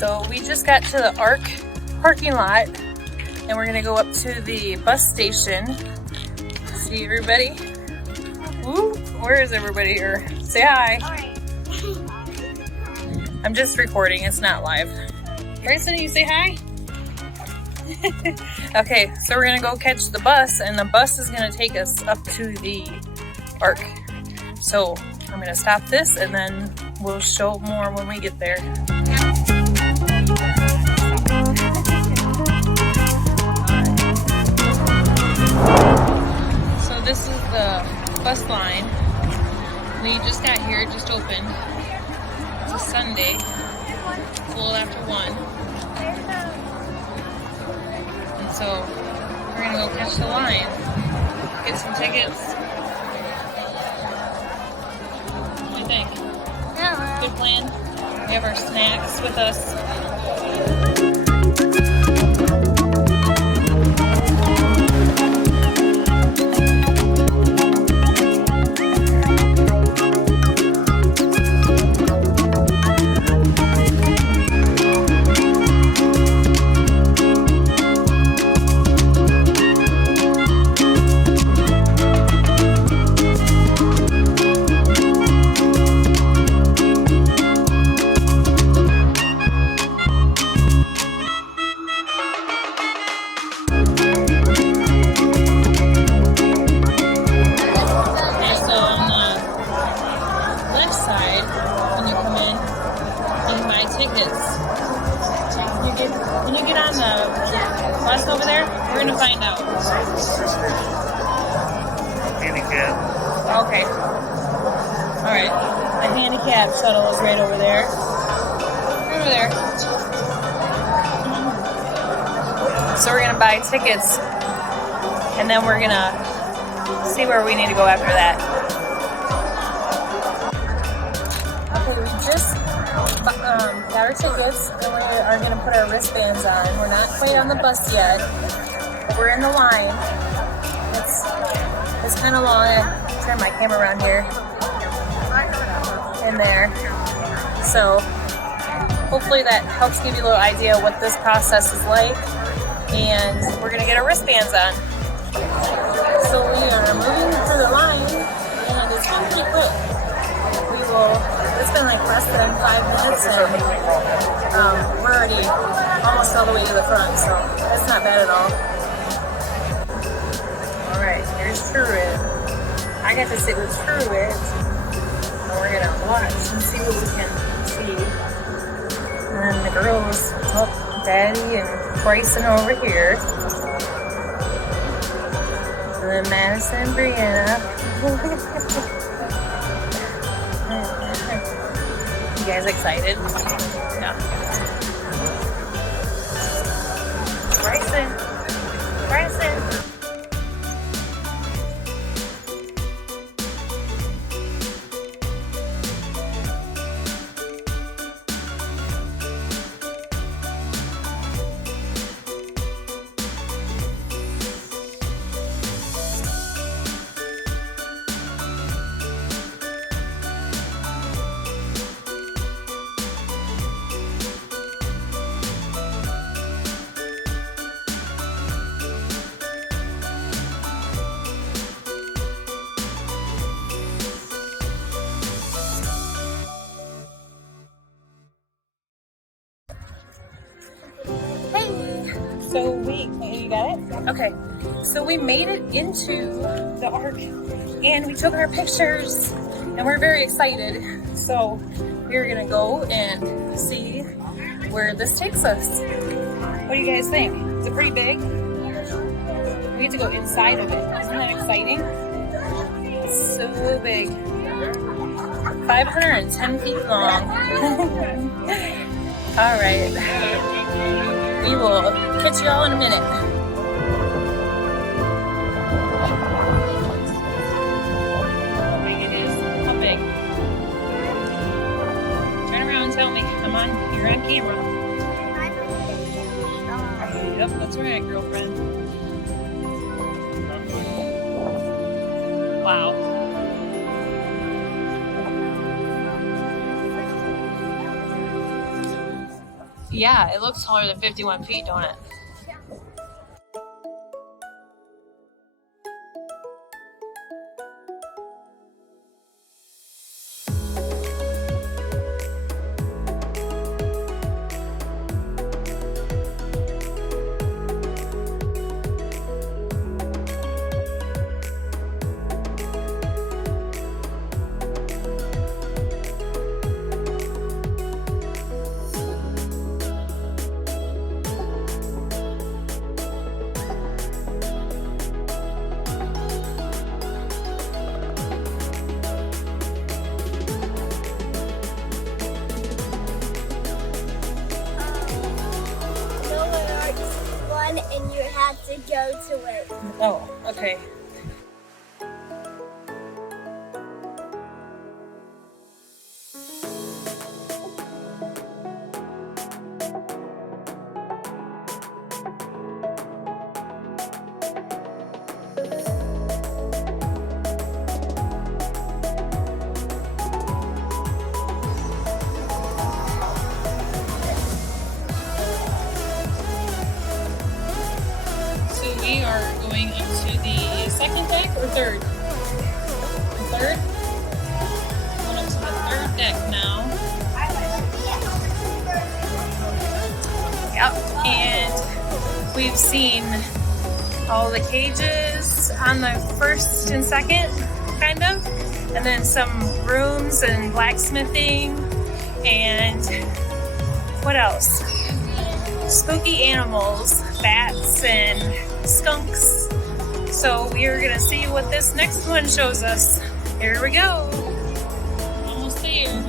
So we just got to the Ark parking lot and we're gonna go up to the bus station. See everybody? Woo! Where is everybody here? Say hi. Hi. I'm just recording, it's not live. Grayson, you say hi? Okay, so we're gonna go catch the bus and the bus is gonna take us up to the Ark. So I'm gonna stop this and then we'll show more when we get there. So this is the bus line. We just got here, it just opened. It's a Sunday, it's a little after 1. And so we're gonna go catch the line, get some tickets. What do you think? Good plan? We have our snacks with us. When you get on the bus over there, we're gonna find out. Handicap. Okay. Alright. The handicap shuttle is right over there. Right over there. So we're gonna buy tickets and then we're gonna see where we need to go after that. Okay, we just got our tickets and we are going to put our wristbands on. We're not quite on the bus yet, but we're in the line. It's kind of long. I turn my camera around here and there. So hopefully that helps give you a little idea of what this process is like. And we're going to get our wristbands on. So we are moving through the line and it's been pretty quick. It's been like less than 5 minutes and we're already almost all the way to the front, so that's not bad at all. Alright, here's Truett. I got to sit with Truett and we're gonna watch and see what we can see. And then the girls, oh, Daddy and Bryson over here. And then Madison and Brianna. You guys excited? Yeah. Bryson. So you got it? Okay. So we made it into the Ark and we took our pictures and we're very excited. So we're gonna go and see where this takes us. What do you guys think? Is it pretty big? We get to go inside of it. Isn't that exciting? It's so big. 510 feet long. All right. We will catch you all in a minute. How big it is? How big? Turn around and tell me. Come on, you're on camera. Yep, that's right, girlfriend. Wow. Yeah, it looks taller than 51 feet, don't it? And you have to go to it. Oh, okay. We are going up to the second deck or third? The third? Going up to the third deck now. Yep, and we've seen all the cages on the first and second, kind of, and then some rooms and blacksmithing, and what else? Spooky animals, bats and skunks. So we are gonna see what this next one shows us. Here we go. Almost there.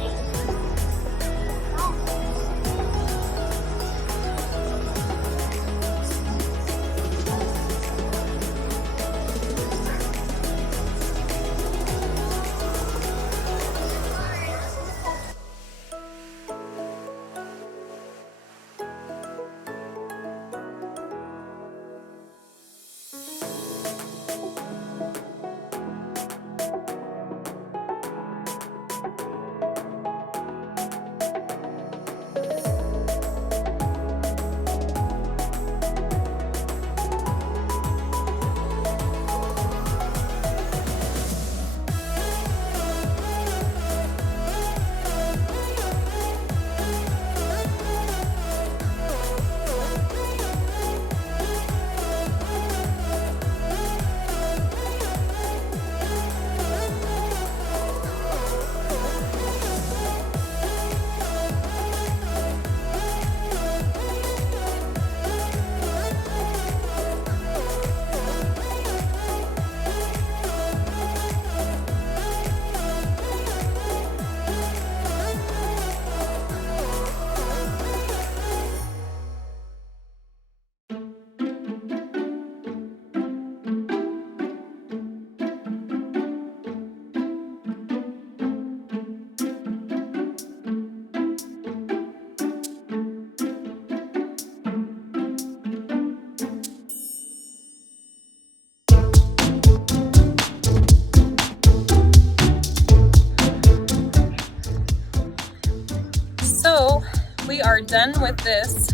We are done with this,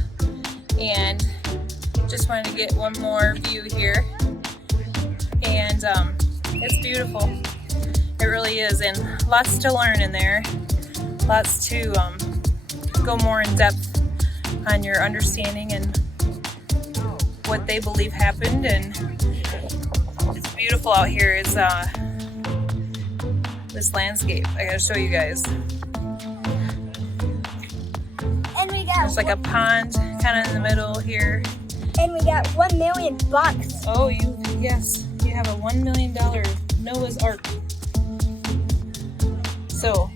and just wanted to get one more view here, and it's beautiful. It really is, and lots to learn in there, lots to go more in depth on your understanding and what they believe happened. And it's beautiful out here. It's this landscape. I gotta show you guys. There's like a pond kind of in the middle here. And we got $1 million. Oh, yes, you have a $1 million Noah's Ark. So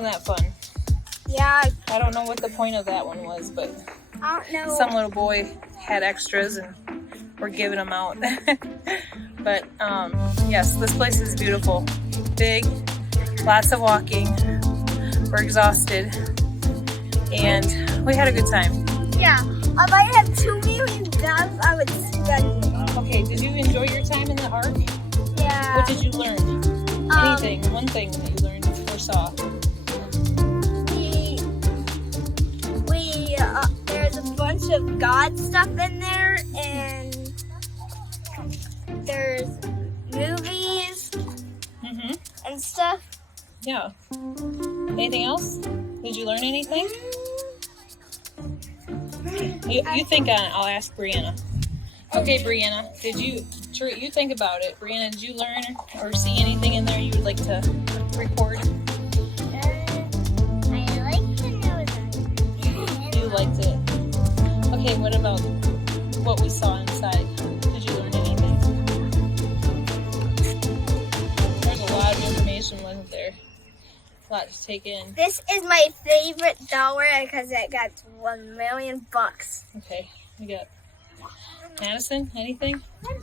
Wasn't that fun? Yeah, I don't know what the point of that one was, but I don't know. some little boy had extras and we're giving them out. But yes, this place is beautiful. Big, lots of walking. We're exhausted and we had a good time. Yeah, if I had $2 million, I would spend it. Okay, did you enjoy your time in the Ark? Yeah. What did you learn? Anything, one thing that you learned or saw? There's a bunch of God stuff in there, and there's movies and stuff. Yeah. Anything else? Did you learn anything? You think on it. I'll ask Brianna. Okay, Brianna, you think about it. Brianna, did you learn or see anything in there you would like to record? I like to know that. You liked it. Okay, what about what we saw inside? Did you learn anything? There's a lot of information, wasn't there? A lot to take in. This is my favorite dollar because it got $1 million. Okay, we got Madison, anything? I'm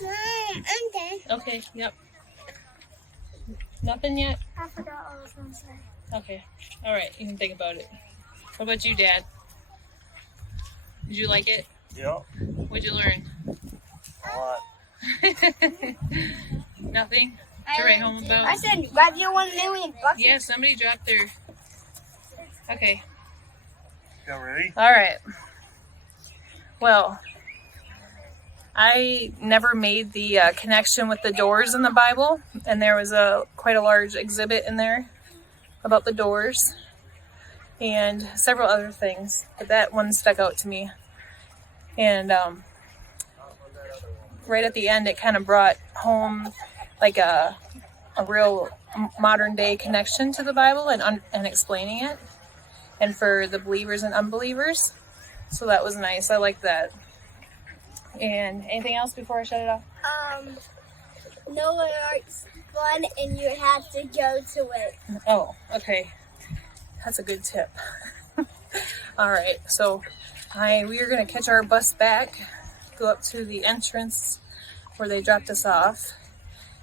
done. Okay, yep. Nothing yet? I forgot what I was going to say. Okay, all right, you can think about it. What about you, Dad? Did you like it? Yep. What'd you learn? A lot. Nothing to write home about? I said, grab your $1 million. Yeah, somebody dropped their... Okay. You ready? All right. Well, I never made the connection with the doors in the Bible, and there was quite a large exhibit in there about the doors and several other things, but that one stuck out to me. And right at the end, it kind of brought home like a real modern day connection to the Bible and explaining it, and for the believers and unbelievers. So that was nice. I like that. And anything else before I shut it off? Noah Ark's fun, and you have to go to it. Oh, okay. That's a good tip. All right. So we are going to catch our bus back, go up to the entrance where they dropped us off,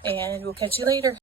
and we'll catch you later.